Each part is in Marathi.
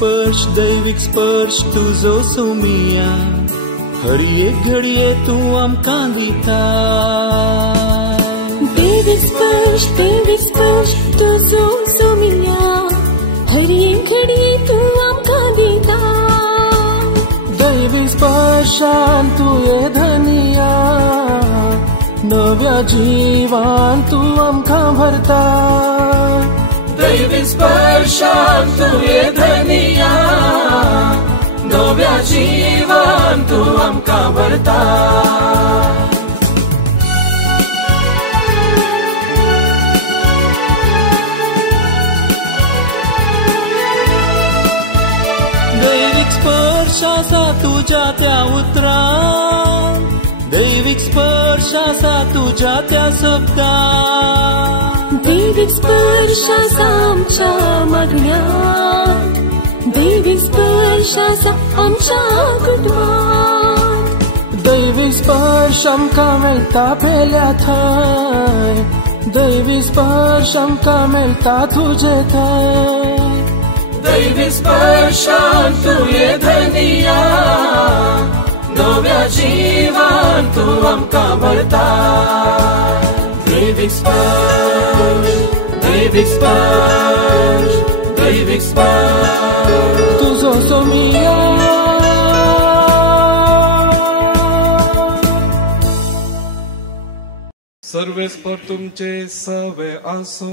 दैविक स्पर्श तुझो सोमिया हर एक घडये तू आमकां दिता दैविक स्पर्श तुझो सोमिया हर एक घडये तू आमकां दिता दैविक स्पर्शान तू ये धनिया नव्या जीवान तू आमकां भरता दैविक स्पर्शान तू ये धनिया नव्या जीवान तू आमकां भरता दैविक स्पर्श आसा तुझ्या त्या उतरान दैविक स्पर्श आसा तुझ्या त्या शब्दान दैविक स्पर्श आसा आमच्या मागण्यांत दैविक स्पर्श आसा आमच्या कुटुंबांत दैविक स्पर्श आमकां मेळटा पेल्या थंय दैविक स्पर्श आमकां मेळटा तुजे थंय दैविक स्पर्शान तू ये धनिया नव्या जीवान तू आमकां भरता दैविक स्पर्श दैविक स्पर्श दैविक स्पर्श तुझो सोमिया सर्वेस्पर तुमचे सवे आसो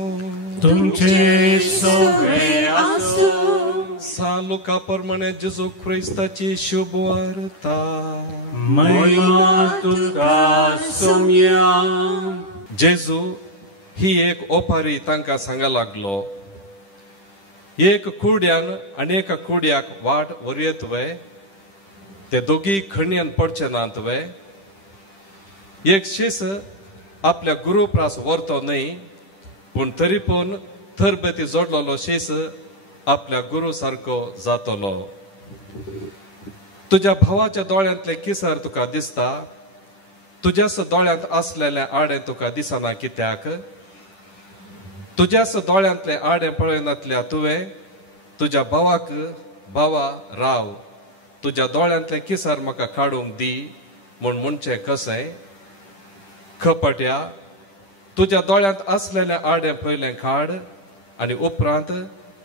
सालुका प्रमाणे जेजू ख्रिस्ताची शुभ वार्ता जेजू ही एक ओपारी तांकां सांगा लागलो एक कुड्यान अनेक कुड्याक वाट वरयत वे ते दोगी खणयन पडचे नात वे एक शीस आपल्या गुरुप्रास व्हरतो न्हय पूण तरी पूण थरबेती जोडलेलो शीस आपल्या गुरु सारको जातलो तुझ्या भावाच्या दोळ्यांतले किसर तुका दिसता तुझ्याच दोळ्यांत असलेले आडे तुका दिसना कित्याक तुझ्याच दोळ्यांतले आडे पळयनातल्या तुवें तुझ्या भावाक भावा राव तुझ्या दोळ्यांतले किसर म्हाका काडूंक दी म्हूण म्हणचें कशें खपट्या तुझ्या दोळ्यांत असलेले आडे पयलें काड आनी उपरांत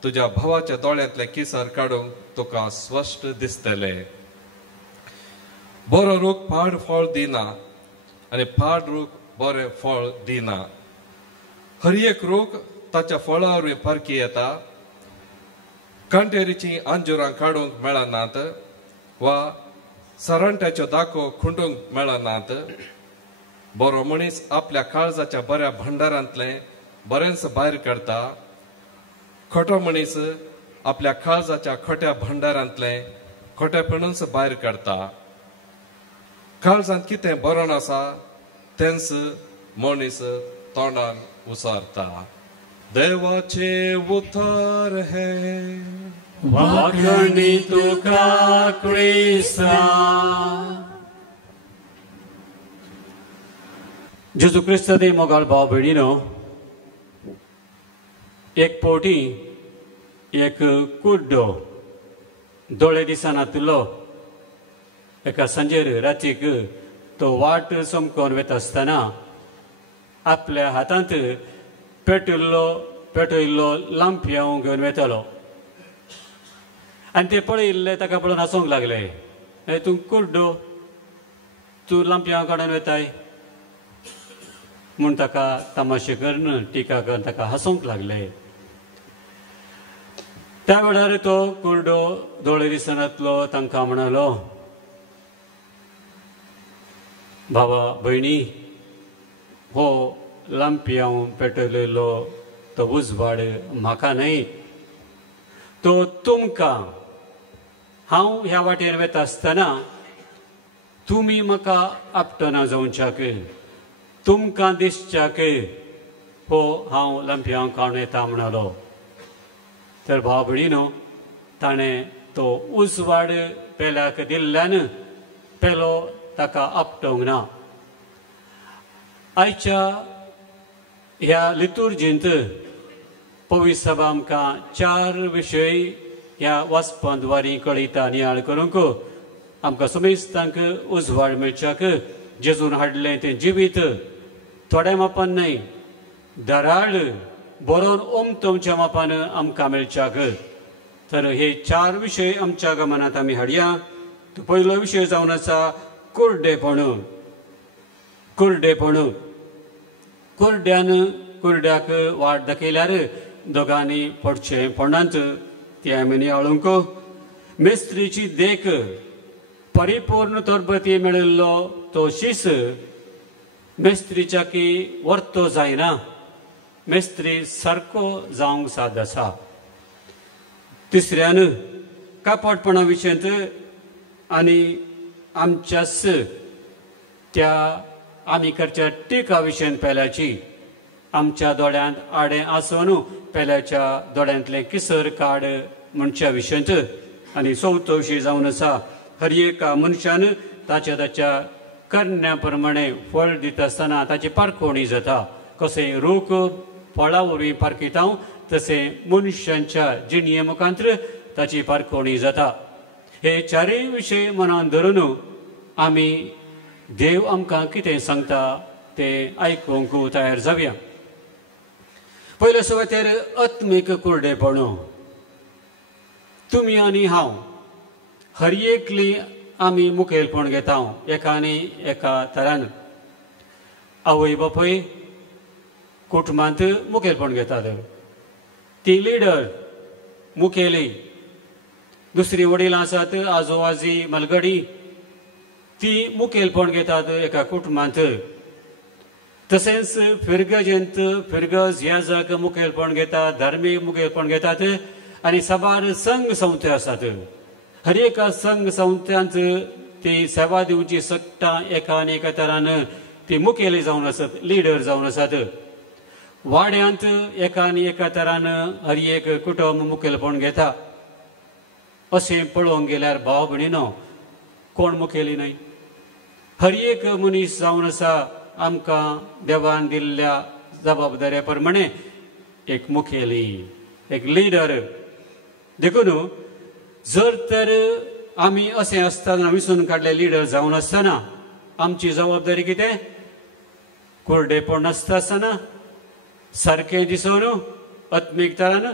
तुझ्या भावाच्या दोळ्यांतले किसर काडूंक तुका स्पश्ट दिसतले बरो रूख पाड फळ दिना आनी पाड रूख बरें फळ दिना हर एक रूख ताच्या फळावरी परकी येता कांटेरीची आंजुरां काडूंक मेळनात वा सरंट्याच्यो दाखो खुंडूंक मेळनात बरो मनीस आपल्या काळजाच्या बऱ्या भंडारांतले बरेंच भायर काडता खोटो मनीस आपल्या काळजाच्या खोट्या भंडारांतले खोटेपणूच भायर काडता काळजांत कितें बरोन आसा तेंच मनीस तोंडान उसारता देवाचे उतार हे वाकणी तुका क्रिस्ता जेजू क्रिस्त दे मोगाळ भाव भयणीनो एक पोटी एक कुड्डो दोळे दिसनातलो एका सांजेर रातीक तो वाट समकोन वता आसतना आपल्या हातांत पेटयल्लो लांपयो घेवन वेतालो आनी ते पळयल्ले ताका पळोवन हांसूंक लागले तूं कुड्डो तूं लांपयो काडून वेताय म्हूण ताका तमाशे करून टिका करून ताका हांसूंक लागले त्या वेळार तो कुर्डो दोळे दिसनातलो तांकां म्हणालो भावा भयणी हो लांपयो पेटयलेलो तो उजवाड म्हाका न्हय तो तुमकां हांव ह्या वाटेन वेता आसतना तुमी म्हाका आपटना जावच्याक तुमकां दिसच्याक हो हांव लांपयो काडून येता म्हणलो तर भाव भयणीनो ताणें तो उजवाड पेल्याक दिल्ल्यान पेलो ताका आपटोंक ना आयच्या ह्या लितुर्जींत पवित्र सभा आमकां 4 विशय ह्या वाचपांत वारी कळयता नियाळ करूंक आमकां समेस्तांक उजवाड मेळच्याक जेजून हाडलें तें जिवीत थोड्या मापान न्हय दराळ बरोवन ओमतोमच्या मापान आमकां मेळच्याक तर हे 4 विशय आमच्या गमनांत आमी हाडया. पयलो विशय जावन आसा कुर्डेपण. कुर्ड्याक वाट दाखयल्यार दोगांनी पडचें पडनात ते आमी नियाळूंक. मेस्त्रीची देख परिपूर्ण तरबती मेळिल्लो तो शीस मेस्त्रीच्या की वर्तो जायना. मेस्त्री सारको जावंक साद आसा. तिसऱ्यान कापडपणा विशयंत आनी आमच्याच त्या आमी करच्या टिका विशयंत पेल्याची आमच्या दोळ्यांत आडें आसून पेल्याच्या दोळ्यांतलें किसर काड म्हणच्या विशयंत. आनी चवथो विशय जावन आसा हर एका मनशान ताच्या करण्या प्रमाणे फळ दिता आसतना ताची पारखणी जाता. कशें रूख फळां वरवीं पारखिता तशें मनशांच्या जिणये मुखांत्र ताची पारखणी जाता. हे 4 विशय मनान धरून आमी देव आमकां कितें सांगता तें आयकूंक तयार जावया. पयले सुवातेर आत्मीक कुर्डेपण. तुमी आनी हांव हर एकली आमी मुखेलपण घेता एका आनी एका तरान. आवय बापूय कुटुंबांत मुखेलपण घेतात. ती लिडर मुखेली. दुसरी वडील आसात आजो आजी मलगडी ती मुखेलपण घेतात एका कुटुंबांत. तशेंच फिरगजेंत फिरगज ह्या जाग मुखेलपण घेतात धार्मीक मुखेलपण घेतात आनी साबार संघ संस्थे आसात. हर एका संघ संस्थांत ती सेवा दिवची सट्टां एका आनी एका तरान ती मुखेली जावन आसात लिडर जावन आसात. वाड्यांत एका आनी एका तरान हर एक कुटुंब मुखेलपण घेता. अशें पळोवंक गेल्यार भाव भयणीनो कोण मुखेली न्हय. हर एक मनीस जावन आसा आमकां देवान दिल्ल्या जबाबदाऱ्या प्रमाणे एक मुखेली एक लिडर. देखून जर तर आमी अशें आसतना विसरून काडले लिडर जावन आसतना आमची जबाबदारी कितें कुर्डेपण नासता आसतना सारकें दिसून आत्मीक तरान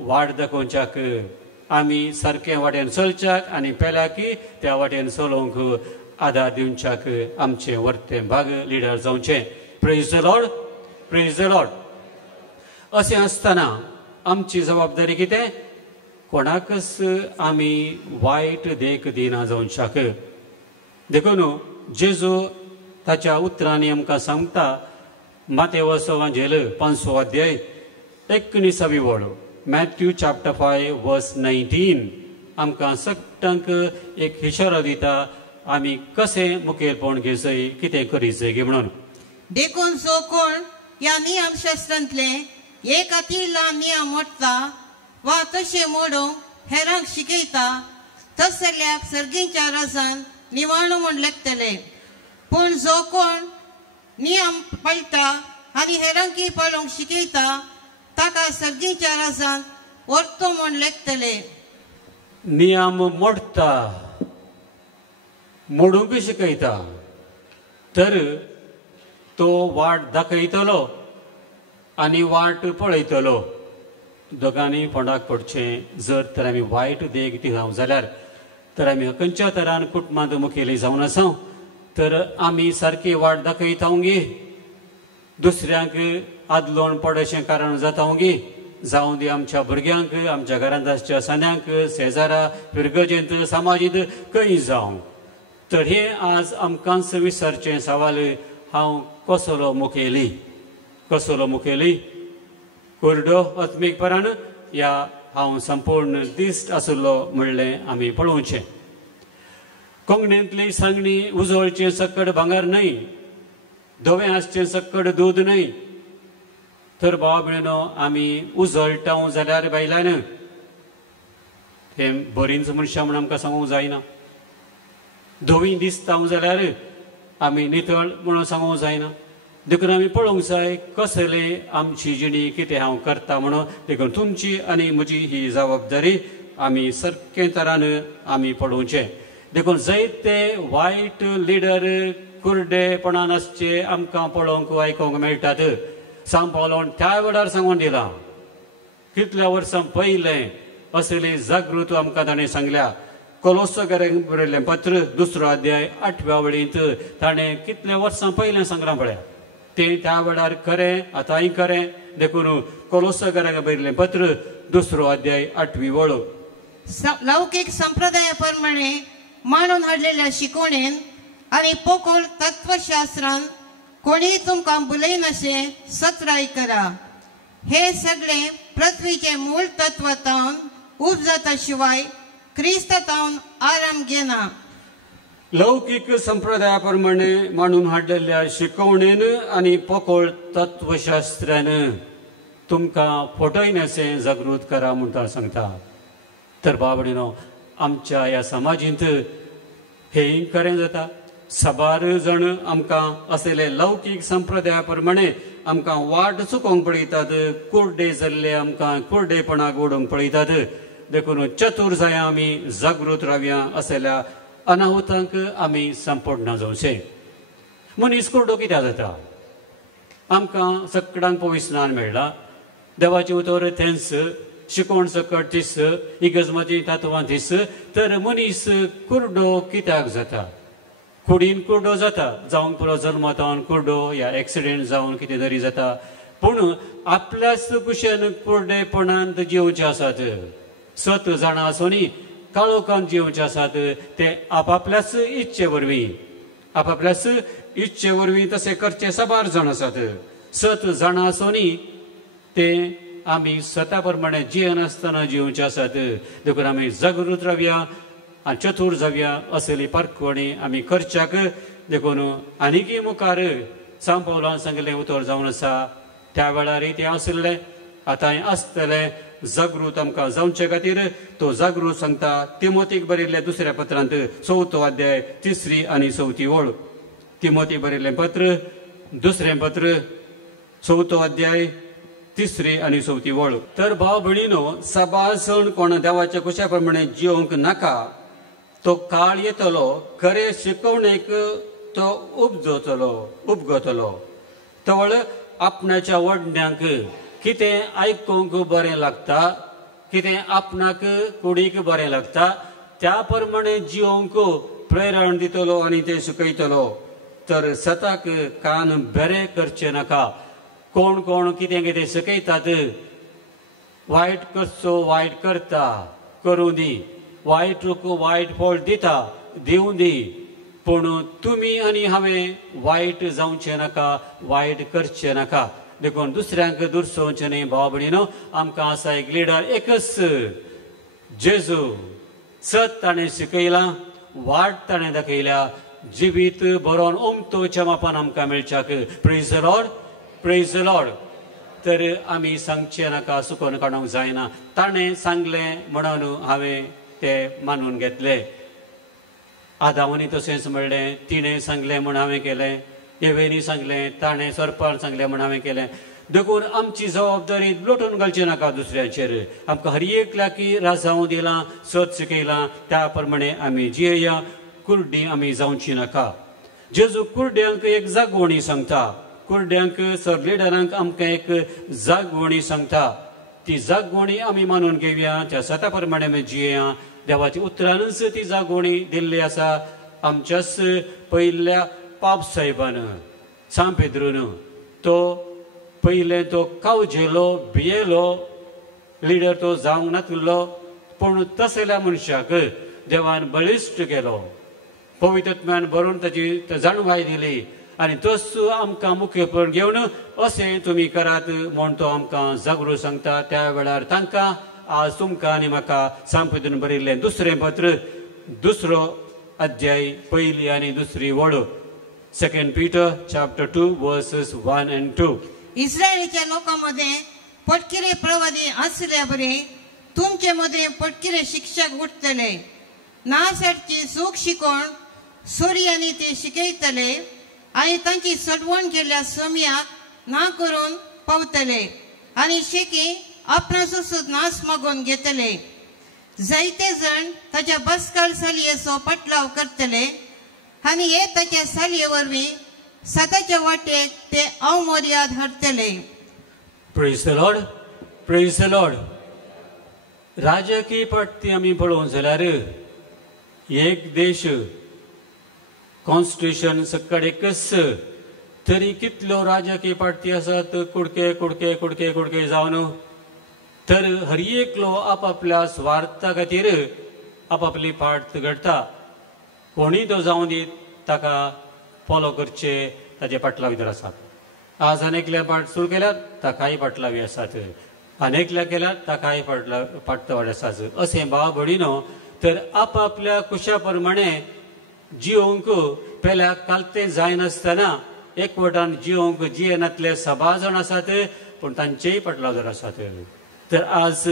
वाट दाखोवच्याक आमी सारकें वाटेन चलच्याक आनी पेल्या की त्या वाटेन चलोवंक आदार दिवच्याक आमचें वर्तें भाग लिडर जावचें. Praise the Lord, praise the Lord. अशें आसतना आमची जबाबदारी कितें कोणाकच आमी वायट देख दिना जावच्याक. देखून जेजू ताच्या उतरांनी आमकां सांगता मातेवचो वांजेल 5 अध्याय 19 वड मॅथ्यू चॅप्टर 5 वर्स 19 आमकां सगळ्यांक एक इशारो दिता आमी कशें मुखेलपण घेवचें कितें करीचें गे म्हणून. देखून जो कोण ह्या नियम शास्त्रांतले एक अति ल्हान नियम मोडटा वा तशें मोडूंक हेरांक शिकयता तसल्याक सर्गींच्या राजान निवाणो म्हूण लेखतले. पूण जो कोण नियम पाळटा आनी हेरांकी पाळोवंक शिकयता ताका सर्गींच्या राजान वर्तो म्हूण लेखतले. नियम मोडटा मोडूंक शिकयता तर तो वाट दाखयतलो आनी वाट पळयतलो. दोगांनी फोंडाक पडचें. जर तर आमी वायट देख दिनाव जाल्यार तर आमी खंयच्या तरान कुटुंबांत मुखेली जावन आसा तर आमी सारकी वाट दाखयता गे दुसऱ्यांक आदलोण पडचें कारण जाता गे जावं दी आमच्या भुरग्यांक आमच्या घरांत आसच्या सान्यांक शेजारा फिरगजेंत समाजींत खंय जावं. तर हे आज आमकांच विसरचें सवाल हांव कसलो मुखेली कुर्डो आत्मीकपणान या हांव संपूर्ण दिश्ट आसलो म्हणलें आमी पळोवचें. कोंकणींतली सांगणी उजवळचें सक्कड भांगर न्हय धवें आसचें सक्कड दूद न्हय. तर भाव भयणीनो आमी उजळटा जाल्यार बायलान हें बरींच मनशां म्हूण आमकां सांगूंक जायना. धवीं दिसता जाल्यार आमी नितळ म्हणून सांगूंक जायना. देखून आमी पळोवंक जाय कसले आमची जिणी कितें हांव करता म्हणून. देखून तुमची आनी म्हजी ही जबाबदारी आमी सारके तरान आमी पडोवचे. देखून जायते वायट लिडर कुर्डेपणान आसचे आमकां पळोवंक आयकोंक मेळटात. सांग पावलोन त्या वेळार सांगून दिला. कितल्या वर्सां पयलें असली जागृत आमकां ताणें सांगल्या. कोलोसाकारांक बरयल्लें पत्र 2 अध्याय 8व्या वळींत ताणें कितल्या वर्सां पयलें सांगलां पळया. तें त्या वेळार खरें आतांय खरें. देखून कोलोसाकारांक बरयल्लें पत्र 2 अध्याय 8वी वळ. लौकिक संप्रदाया प्रमाणे मांडून हाडलेल्या शिकवणेन आनी पोकळ तत्वशास्त्रान कोणीय तुमकां बुलयनाशें सत्राय करा. हे सगळे पृथ्वीचे मूळ तत्वांतावन उब जाता शिवाय क्रिस्तांतावन आराम घेना. लौकिक संप्रदाया प्रमाणे मांडून हाडलेल्या शिकवणेन आनी पोकळ तत्वशास्त्रान तुमकां फटयनाशें जागृत करा म्हणटा सांगता. तर बाबडीनो आमच्या ह्या समाजींत हेय खरें जाता. साबार जण आमकां असले लौकिक संप्रदाया प्रमाणे आमकां वाट चुकोवंक पळयतात. कुर्डे जाल्ले आमकां कुर्डेपणाक ओडूंक पळयतात. देखून चतूर जाया आमी जागृत रावया. असल्या अनाहुतांक आमी सांपड जावचें. मनीस कुर्डो कित्याक जाता? आमकां सगळ्यांक पवित्र स्नान मेळ्ळां. देवाचें उतर थेंस, शिकोवण सकट तीस, इगर्जमाची तत्वां तीस. तर मनीस कुर्डो कित्याक जाता? कुडीन कुर्डो जाता. जावंक पुरो जल्मातावन कुर्डो या एक्सिडेंट जावन कितें तरी जाता. पूण आपल्याच कुशेन कुर्डेपणांत जिवचे आसात. 7 जाणां आसुनी काळोखांत जिवचे आसात. ते आपापल्याच इच्छे वरवीं आपापल्याच इच्छे वरवीं तशें करचे साबार जाण आसात. 7 जाणां आसुनी ते आमी स्वता प्रमाणे जियेनासतना जिवचे आसात. देखून आमी जागृत रावया आनी चतूर जावया. असली परखणी आमी करच्याक. देखून आनीकय मुखार सांग पावलान सांगलें उतर जावन आसा. त्या वेळार ते आसलें आतांय आसतलें. जागृत आमकां जावचे खातीर तो जागृत सांगता. तिमोथीक बरयल्लें 2 पत्रांत 4 अध्याय 3 आनी 4 वळ. तिमोथी बरयल्लें पत्र 2 पत्र 4 अध्याय 3 आनी 4 वळ. तर भाव भयणीनो, सभासण कोण देवाच्या कुशा प्रमाणे जिवंक नाका. तो काळ येतलो खरे शिकवणेक तो उपगतलो. तवळ आपणाच्या वडण्यांक कितें आयकूंक बरें लागता, कितें आपणाक कुडीक बरें लागता, त्या प्रमाणे जिवंक प्रेरण दितलो आनी ते शिकयतलो. तर सताक कान बरें करचे नाका. कोण कोण कितें कितें शिकयतात. वायट करचो वायट करता, करूं दी. वायटूक वायट फळ दिता, दिवं दी. पूण तुमी आनी हांवें वायट जावचें नाका, वायट करचें नाका. देखून दुसऱ्यांक दुर्सोवचें न्ही. भाव भयणीनो, आमकां आसा एक लिडर एकच, जेजू. सत ताणें शिकयलां, वाट ताणें दाखयल्या. जिवीत बरोवन उमतोवच्या मापान आमकां मेळच्याक. Praise the Lord, praise the Lord. तर आमी सांगचें नाका, सुकोवन काडूंक जायना. ताणें सांगलें म्हणून हांवें तें मानून घेतलें. आदावनी तशेंच म्हणलें. तिणें सांगलें म्हूण हांवें केलें. एवेनी सांगलें, ताणें सरपान सांगलें म्हूण हांवें केलें. देखून आमची जबाबदारी लोटून घालची नाका दुसऱ्यांचेर. आमकां हर एकल्याकी राजावं दिलां, सत शिकयलां, त्या प्रमाणे आमी जियेया. कुर्डी आमी जावची नाका. जेजू कुर्ड्यांक एक जागवणी सांगता. कुर्ड्यांक सर लिडरांक आमकां एक जागवणी सांगता. ती जागवणी आमी मानून घेवया. त्या सता प्रमाणे आमी जियेया. देवाच्या उतरानच ती जागवणी दिल्ली आसा. आमच्याच पयल्या पाप साहेबान, सांत पेद्रून, तो पयले तो कावजेलो, भियेलो लिडर तो जावंक नासलो. पूण तसल्या मनशाक देवान बळिश्ट केलो. पवित्रत्म्यान भरून ताची जाणवाय दिली. आनी तस आमकां मुखेलपण घेवन अशें तुमी करात म्हूण तो आमकां जागृत सांगता. त्या वेळार तांकां आज तुमकां आनी म्हाका सांत पेद्रून बरयल्लें 2 पत्र 2 अध्याय 1 आनी 2 वळ. 2 Peter chapter 2 verses 1 and 2. इस्रायलीच्या लोकांमध्ये पटकिरे प्रवादी असल्या बरे तुमचे मध्ये पटकिरे शिक्षक उठतले. नासाटची सूख शिकोवन सूर्यानी ते शिकयतले आनी तांची सडवण केल्ल्या समयाक ना करून पावतले आनी शेकी आपणाचो नाश मागून घेतले. जायते जण ताच्या बसकाल सालयेचो पटलाव करतले आनी हे ताच्या सालये वरवीं सदांच्या वाटेक ते अवमर्याद हरतले. Praise the Lord, praise the Lord. राजकीय पार्टी आमी पळोवंक जाल्यार एक देश कॉन्स्टिट्यूशन सकट एकच तरी कितल्यो राजकीय पार्टी आसात कुडके कुडके कुडके कुडके जावन तर हर एकलो आपापल्या स्वार्था खातीर आपापली फाट घडटा. कोणी तो जावं दी ताका फॉलो करचे ताचे पाटला भितर आसात. आज अनेकल्या पाट सुरू केल्यात ताकाय पाटलावी आसात, अनेकल्या केल्यात ताकाय पाटवाड आसात. अशें भाव भयणीनो तर आपापल्या कुशा प्रमाणे जिवंक पेल्या कालतें जायनासतना एकवटान जिवंक जियेनातले 6 जाण आसात पूण तांचेय पाटलाव आसात. तर आज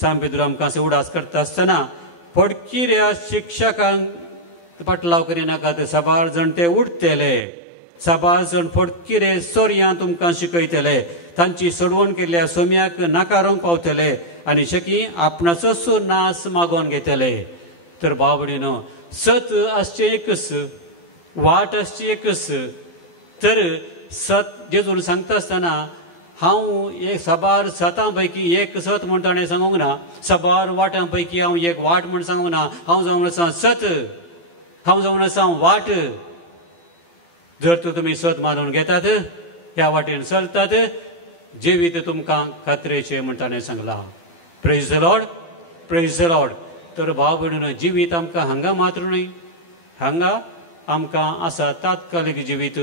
सांत पेद्रू आमकां उडास करता आसतना फडकिऱ्या शिक्षकांक पाटलाव करिनाकात. 6 जाण ते उठतले, 6 जाण फडकिरे सोर्यां तुमकां शिकयतले, तांची सोडवण केल्ल्या सोम्याक नाकारूंक पावतले आनी शकी आपणाचो नास मागोवन घेतले. तर भाव भयणीनो सत आसचें एकच, वाट आसची एकच. तर सत जेजून सांगता आसतना हांव 6 सतां पैकी एक सत म्हूण ताणें सांगूंक ना, 6 वाटां पैकी हांव एक वाट म्हूण सांगूंक ना. हांव जावन आसा सत, हांव जावन आसा वाट. जर तुमी सत मानून घेतात ह्या वाटेन चलतात जिवीत तुमकां खात्रेचें म्हूण ताणें सांगलां. Praise the Lord, praise the Lord. तर भाव भयणीनो जिवीत आमकां हांगा मात्र न्हय, हांगा आमकां आसा तात्कालीक जिवीत.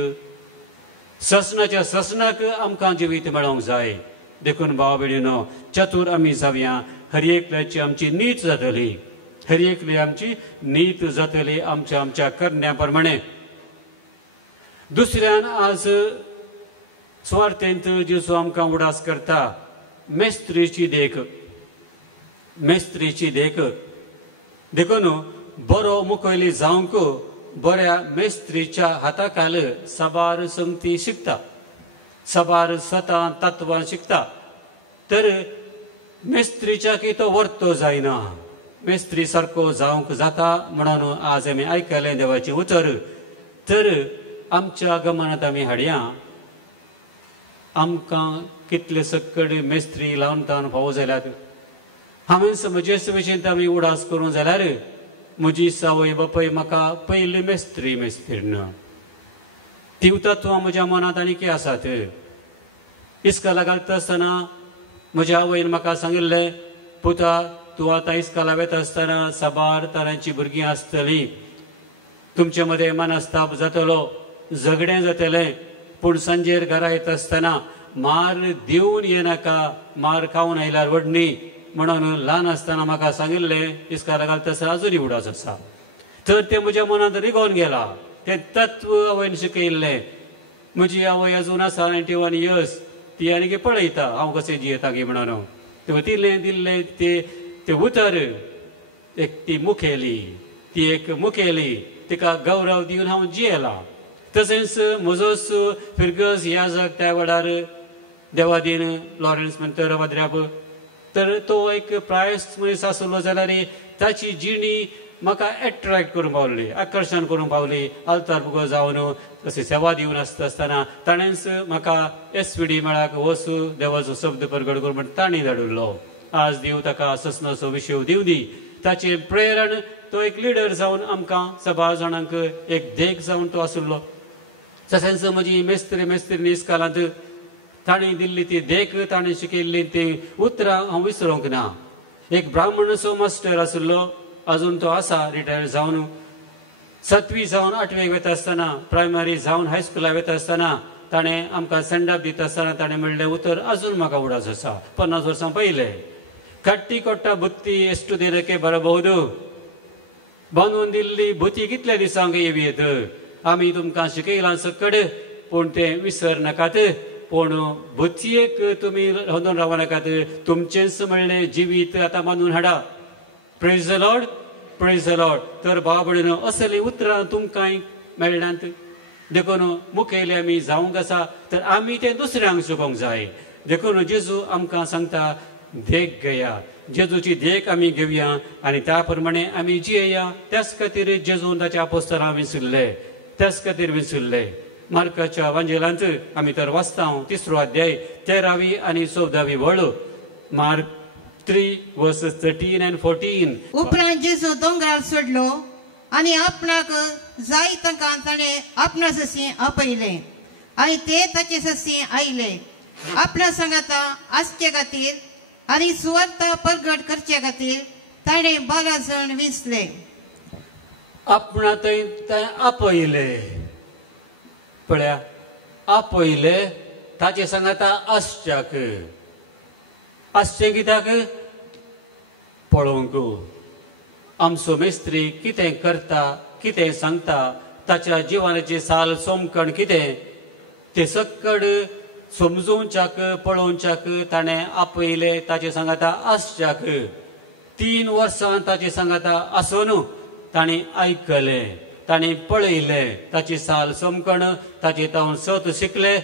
ससनाच्या ससनाक आमकां जिवीत मेळोंक जाय. देखून भाव भयणीनो चतूर आमी जावया. हर एकल्याची आमची नीत जातली, हर एकली आमची नीत जातली आमच्या आमच्या करण्या प्रमाणे. दुसऱ्यान आज स्वार्थेंत जेजू आमकां उडास करता मेस्त्रीची देख. मेस्त्रीची देख देखून बरो मुखवली जावंक बऱ्या मेस्त्रीच्या हाताखाल 6 संगती शिकता, 6 स्वता तत्वां शिकता. तर मेस्त्रीच्या की तो वर्तो जायना, मेस्त्री सारको जावंक जाता म्हणून आज आमी आयकलें देवाचें उतर. तर आमच्या गमनांत आमी हाडया आमकां कितले सकड मेस्त्री लावन तावन फावो जाल्यात. हांवें म्हजे भशेन आमी उडास करूं जाल्यार म्हजी सावय बापाय म्हाका पयली मेस्त्री मेस्तीर्ण. ती तत्वां म्हज्या मनांत आनी आसात. इस्काला घालता आसतना म्हज्या आवयन म्हाका सांगिल्लें, पुता तूं आतां इस्काला वेता आसतना 6 तरांची भुरगीं आसतलीं, तुमचे मदें मनस्ताप जातलो, झगडें जातलें, पूण सांजेर घरा येता आसतना मार दिवन येनाका, मार खावन आयल्यार व्हडणी म्हणून ल्हान आसतना म्हाका सांगिल्लें. इस्काला घालता आसतना आजुनी उडास आसा. तर तें म्हज्या मनांत रिगोवन गेलां. तें तत्व आवयन शिकयल्लें. म्हजी आवय अजून आसा 91 इयर्स. ती आनी पळयता हांव कशें जियेता गे म्हणून. तें दिल्लें तें उतर एक ती मुखेली, ती एक मुखेली, तिका गौरव दिवन हांव जियेलां. तशेंच म्हजोच फिर्गस याजक त्या वेळार देवादीन लॉरेन्स म्हणटा वाद्र्याप. तर तो एक प्रायस मनीस आसलो जाल्यार ताची जिणी म्हाका एट्रॅक्ट करून पावली, आकर्शण करून पावली. आल्तार बुगो जावन तशी सेवा दिवन आसतना ताणेंच म्हाका SVD मेळाक वच देवाचो शब्द प्रगट करून म्हण ताणी धाडिल्लो. आज देव ताका ससनाचो विशय दिव दी. ताचे प्रेरण तो एक लिडर जावन आमकां 6 जाणांक एक देख जावन तो आसलो. तशेंच म्हजी मेस्त्री इस्कालांत ताणी दिल्ली ती देख, ताणें शिकयल्ली ती उतरां हांव विसरूंक ना. एक ब्राह्मणाचो मास्टर आसलो, अजून तो आसा रिटायर जावन. 7वी जावन 8वेक वेता आसतना, प्रायमरी जावन हायस्कुलाक वेता आसतना ताणें आमकां सेंडअप दिता आसतना ताणें म्हणलें उतर अजून म्हाका उडास आसा. 50 वर्सां पयलें. कट्टी कोट्टा बुत्ती एस्टू दिनके बरಬಹುದು. बांदून दिल्ली बुती कितल्या दिसांक येवीत. आमी तुमकां शिकयलां सकड, पूण तें विसर नाकात. पूण बुतयेक तुमी रांदून रावं नाकात. तुमचेंच म्हणलें जिवीत आतां बांदून हाडा. Praise the Lord, praise the Lord. तर भाव भयणीनो असलीं उतरां तुमकांय मेळनात. देखून मुखेली आमी जावंक आसा तर आमी तें दुसऱ्यांक शिकोवंक जाय. देखून जेजू आमकां सांगता देख घेया. जेजूची देख आमी घेवया आनी त्या प्रमाणे आमी जियेया. त्याच खातीर जेजून ताच्या अपोस्तलां विंचुल्ले, त्याच खातीर विंचुल्ले. मार्काच्या वांजेलांत आमी तर वाचता 3रो अध्याय 13वी आनी 14वी वळ. Mark 3:13 and 14. उपरांत जेजू दोंगरार सोडलो आनी आपणाक जाय तांकां ताणें आपणा ससी आपयले आनी ते ताचे ससी आयले. आपणा सांगाता आसचे खातीर आनी सुवार्ता परगट करचे खातीर ताणें 12 जण विंचले. आपणा थंय आपयले, पळया आपयले ताचे सांगाता आसच्याक. आसचे कित्याक? पळोवंक आमचो मेस्त्री कितें करता, कितें सांगता, ताच्या जिवानाची साल सोमकण कितें ते सकड समजूंच्याक पळोवच्याक ताणें आपयले ताचे सांगाता आसच्याक. 3 वर्सां ताचे सांगाता आसून ताणें आयकले, ताणें पळयले, ताची साल सोमकण ताचे तावन सत शिकले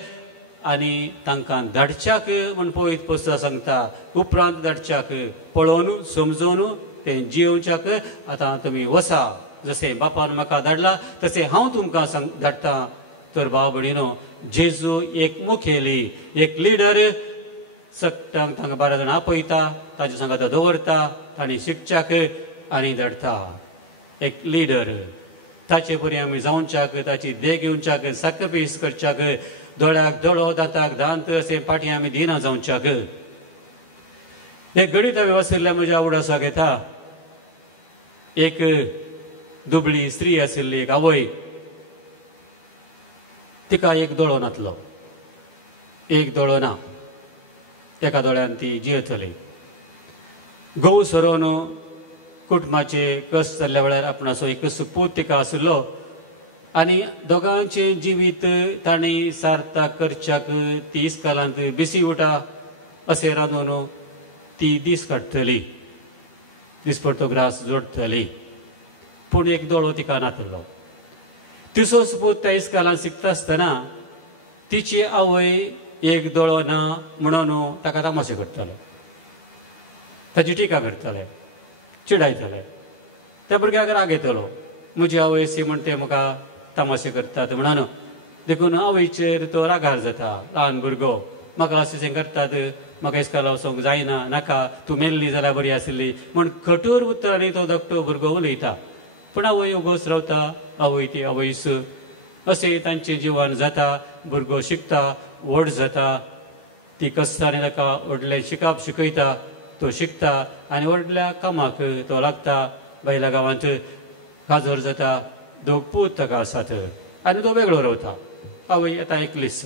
आनी तांकां धाडच्याक म्हूण पळयत पुस्तक सांगता. उपरांत धाडच्याक पळोवन समजून तें जियोवच्याक आतां तुमी वसा. जशें बापान म्हाका धाडला तशें हांव तुमकां धाडटा. तर भाव भयणीनो, जेजू एक मुखेली, एक लिडर सकटांक तांकां 12 जाणां आपयता, ताचे सांगाता दवरता, तांणी शिकच्याक आनी धाडता. एक लिडर ताचे परी आमी जावच्याक, ताची देख घेवच्याक, साखरपीस करच्याक, दोळ्याक दोळो, दांताक दांत अशें फाटी आमी दिना जावच्याक. एक गणित हांवें वाचयल्ल्या म्हज्या आवडासा घेता. एक दुबळी स्त्री आशिल्ली, एक आवय, तिका एक दोळो नासलो, एक दोळो ना. एका दोळ्यान ती जियेतली. घोव सरोन कुटुंबाचे कश्ट जाल्ल्या वेळार आपणाचो एक पूत तिका आशिल्लो आनी दोगांचे जिवीत तांणी सार्थक करच्याक ती इस्कालांत बिसी उठा अशें रांदून ती दीस काडटली, दिसपडटो ग्रास जोडटली. पूण एक दोळो तिका नासलो. तिसोच पूत त्या इस्कालांत शिकता आसतना तिची आवय एक दोळो ना म्हणून ताका तमाशे करतालो, ताची टिका करताले, चिडायताले. त्या भुरग्याक राग येतलो. म्हजी आवय सी म्हण ते म्हाका तमाशे करतात म्हणून. देखून आवयचेर तो रागार जाता. ल्हान भुरगो म्हाका अशें करतात, म्हाका इस्काला वचोंक जायना, नाका, तूं मेल्ली जाल्यार बरी आसली म्हूण कठोर उतरांनी तो धाकटो भुरगो उलयता. पूण आवय उगोस रावता, आवय ती आवयस. अशें तांचे जिवन जाता. भुरगो शिकता, व्हड जाता. ती कस्तांनी ताका व्हडलें शिकप शिकयता, तो शिकता आनी व्हडल्या कामाक तो लागता. बायल्या गांवांत काजर जाता, 2 पूत ताका आसात आनी तो वेगळो रावता. आवय आतां एकलीच.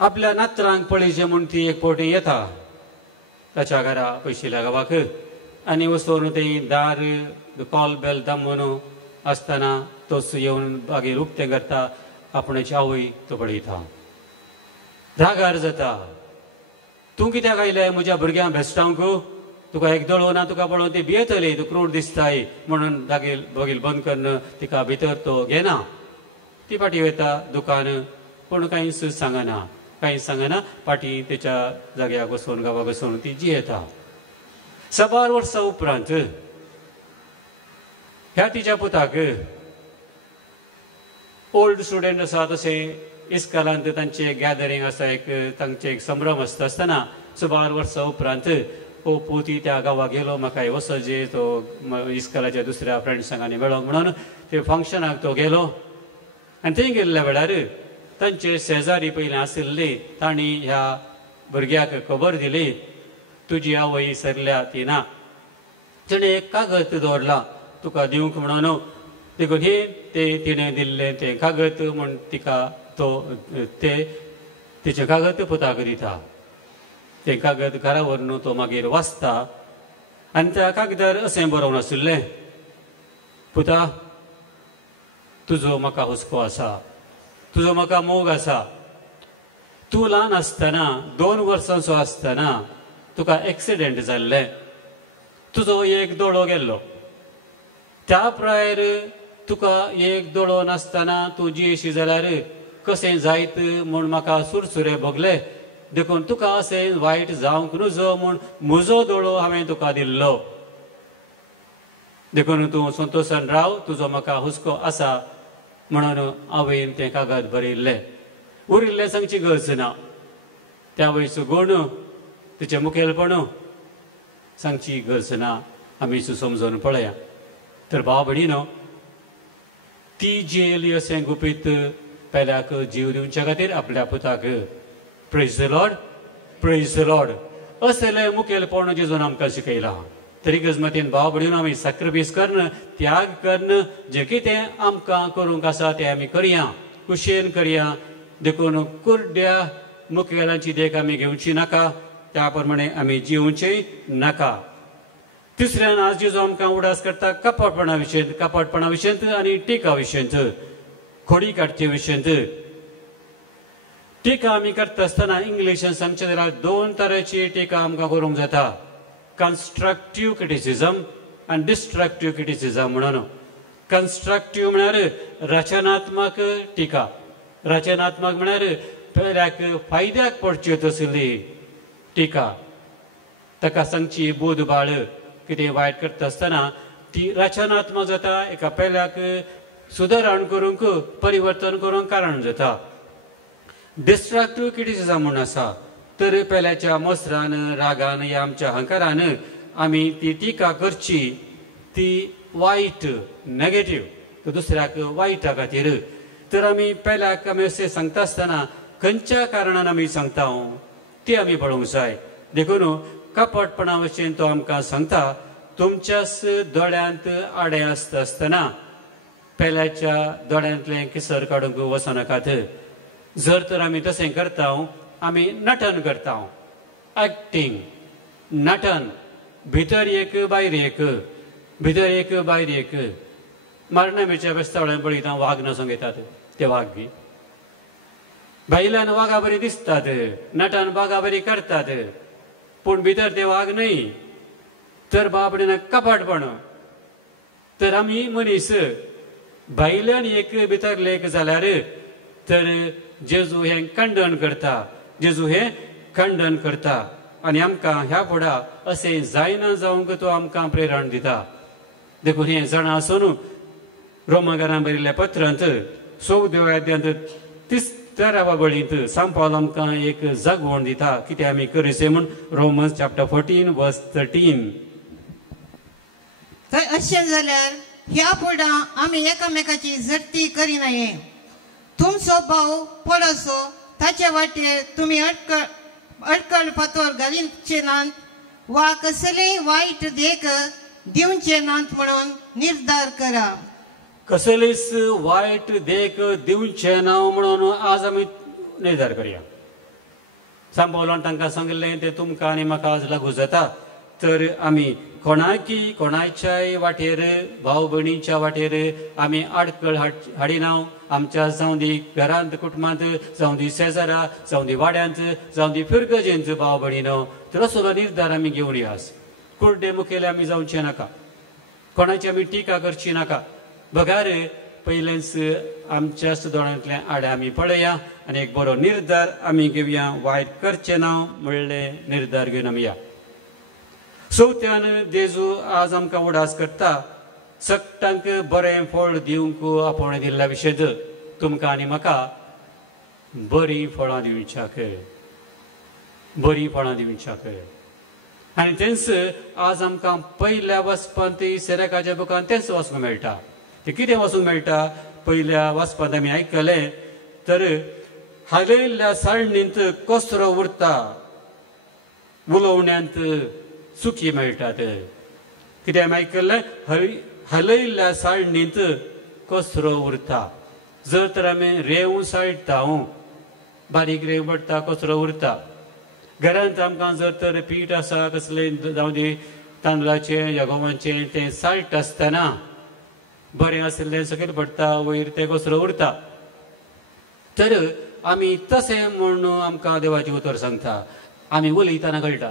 आपल्या नातरांक पळयचें म्हूण ती एक फावटी येता ताच्या घरा पयशिल्ल्या गांवाक आनी वचून तें दार कॉल बेल दामून आसतना तोच येवन बागेर उक्तें करता. आपणाची आवय तो पळयता, रागार जाता. तूं कित्याक आयलें म्हज्या भुरग्यांक भेस्टावंक? तुका एक दोळो ना, तुका पळोवन ती भियेतली, तूं क्रूर दिसताय म्हणून बोगील बंद करून तिका भितर तो घेना. ती फाटी वयता दुकान, पूण कांयच सांगना, कांयच सांगना. फाटी तेच्या जाग्याक वचून गांवाक वचून ती जियेता. 12 वर्सां उपरांत ह्या तिच्या पुताक ओल्ड स्टुडंट आसा तशें इस्कालांत तांचे गॅदरींग आसा, एक तांचे एक संभ्रम आसता आसतना 12 वर्सां उपरांत हो पुती त्या गांवाक गेलो. म्हाका वचचे तो इस्कालाच्या दुसऱ्या फ्रेंड्सांनी मेळोंक म्हणून ते फंक्शनाक तो गेलो. आनी थंय गेल्ल्या वेळार तांचे शेजारी पयलीं आशिल्ली तांणी ह्या भुरग्याक खबर दिली, तुजी आवय सरल्या ती ना. तिणें एक कागद दवरला तुका दिवंक म्हणून. देखून हे ते तिणें दिल्लें तें कागद म्हूण तिका तो ते तिचें कागद पुताक दिता. तें कागद घरा व्हरून तो मागीर वाचता आनी त्या कागदार अशें बरोवन आशिल्लें, पुता, तुजो म्हाका हुस्को आसा, तुजो म्हाका मोग आसा. तूं ल्हान आसतना 2 वर्सांचो आसतना तुका एक्सिडेंट जाल्लें, तुजो एक दोळो गेल्लो. त्या प्रायर तुका एक दोळो नासतना तूं जियेशी जाल्यार कशें जायत म्हूण म्हाका सुरसुरे भोगले. देखून तुका अशें वायट जावंक नजो म्हूण म्हजो दोळो हांवें तुका दिल्लो. देखून तूं संतोशान राव, तुजो म्हाका हुस्को आसा म्हणून हांवें तें कागद बरयल्लें. उरिल्लें सांगची गरज ना. त्या वयचो गूण तुजें मुखेलपण सांगची गरज ना. आमी समजून पळया. तर भाव भयणीनो, ती जेली अशें गुपीत पेल्याक जीव दिवच्या खातीर आपल्या पुताक praise the Lord, praise the Lord असलें मुखेलपण जेजून आमकां शिकयलां. तरी गजमतीन भाव भयणीनो, आमी सॅक्रिफायस करन, त्याग करन, जें कितें आमकां करूंक आसा तें आमी करया, कुशेन करया. देखून कुर्ड्या मुखेलांची देख आमी घेवची नाका, त्या प्रमाणे आमी जिवचें नाका. तिसऱ्यान आज जेजू आमकां उडास करता कपटपणा विशयंत आनी टिका विशयंत, खोडी काडचे विशयंत. टिका आमी करता आसतना इंग्लिशान सांगचें जाल्यार 2 तरेची टिका आमकां करूंक जाता. कन्स्ट्रक्टीव क्रिटिसिजम आनी डिस्ट्रक्टीव क्रिटिसिजम म्हणून. कन्स्ट्रक्टीव म्हळ्यार रचनात्मक टिका. रचनात्मक म्हळ्यार पेल्याक फायद्याक पडची तसली टिका. ताका सांगची बोधबाळ कितें वायट करता आसतना ती रचनात्मक जाता, एका पेल्याक सुदारण करूंक, परिवर्तन करूंक कारण जाता. डिस्ट्रक्टीव क्रिटिसिजम म्हणून आसा. तर पेल्याच्या मसरान, रागान या आमच्या अहंकारान आमी ती टिका करची, ती वायट, नेगेटीव, दुसऱ्याक वायटा खातीर. तर आमी पेल्याक आमी अशें सांगता आसतना खंयच्या कारणान आमी सांगता ती आमी पळोवंक जाय. देखून कपटपणा विशयी तो आमकां सांगता, तुमच्याच दोळ्यांत आडे आसता आसतना पेल्याच्या दोळ्यांतलें किसर काडूंक वचनाकात. जर तर आमी तशें करता, आमी नटन करता, एक्टींग, नटन, भितर एक भायर एक, भितर एक भायर एक. मरणामेच्या बेस्तावळ्यान पळयता वाग नसोंक येतात ते वाग बी. भायल्यान वागा बरी दिसतात, नटन वागा बरी करतात, पूण भितर ते वाग न्हय. तर बाबडीन कपटपण. तर आमी मनीस भायल्यान एक भितर एक जाल्यार तर जेजू हें खंडन करता, जेजू हें खंडन करता. आनी आमकां ह्या फुडा अशें जायना जावंक तो आमकां प्रेरण दिता. देखून हें जाणा आसून रोमाकारान बरयल्ल्या पत्रांत 14व्या अध्यायांत 13व्या बळींत सांत पावल आमकां एक जागवण दिता, कितें आमी करीसे म्हूण. रोमन्स चॅप्टर 14 वर्स 13. थंय अशें जाल्यार ह्या फुडा आमी एकामेकाची झडटी करिनाये. तुमचो भाव पडसो ताचे वाटेर तुमी अडकळ फातर घालीचे नात, वा कसलेय वायट देख दिवचे नात म्हणून निर्धार करा. कसलीच वायट देख दिवचे ना म्हणून आज आमी निर्धार करया. सांत पावलान तांकां सांगिल्लें तें तुमकां आनी म्हाका आज लागू जाता. तर आमी कोणाच्याय वाटेर, भाव भयणीच्या वाटेर आमी आडकळ हाडिना. आमच्या जावं दी घरांत, कुटुंबांत, जावं दी शेजारा, जावं दी वाड्यांत, जावं दी फिरगजेंत भाव भयणीनो. तर असलो निर्धार आमी घेवन या. कुर्डे मुखेल आमी जावचे नाका, कोणाची आमी टिका करची नाका. बगार पयलेंच आमच्याच दोळ्यांतल्या आडे आमी पळया आनी एक बरो निर्धार आमी घेवया. वायट करचें ना म्हणलें निर्धार घेवन आमी या. चवथ्यान जेजू आज आमकां उडास करता सगळ्यांक बरें फळ दिवंक आपोवणें दिल्ल्या विशयंत. तुमकां आनी म्हाका बरीं फळां दिवच्याक, बरीं फळां दिवच्याक. आनी तेंच आज आमकां पयल्या वचपांत सेरेकाच्या बुकान तेंच वचूंक मेळटा. ते कितें वचूंक मेळटा? पयल्या वचपांत आमी आयकलें तर हालयल्ल्या साळणींत कचरो उरता, उलोवण्यांत सुखी मेळटात. कितें आमी आयकल्लें? हालयल्ल्या साळणींत कचरो उरता. जर तर आमी रेंव साळटा, बारीक रेंव पडटा, कचरो उरता. घरांत आमकां जर तर पीठ आसा कसलें, जावं दी तांदळाचें या गंवाचें, तें साळटा आसतना बरें आसलें सकयल पडटा, वयर तें कचरो उरता. तर आमी तशें म्हणून आमकां देवाची उतर सांगता. आमी उलयतना कळटा,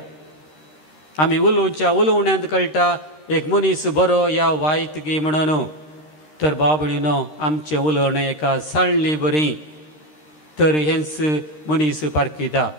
आमी उलोवण्यांत कळटा एक मनीस बरो या वायट गी म्हणून. तर भाव भयणीनो, आमचें उलोवणें एका साळणी बरी तर हेंच मनीस पारखिता.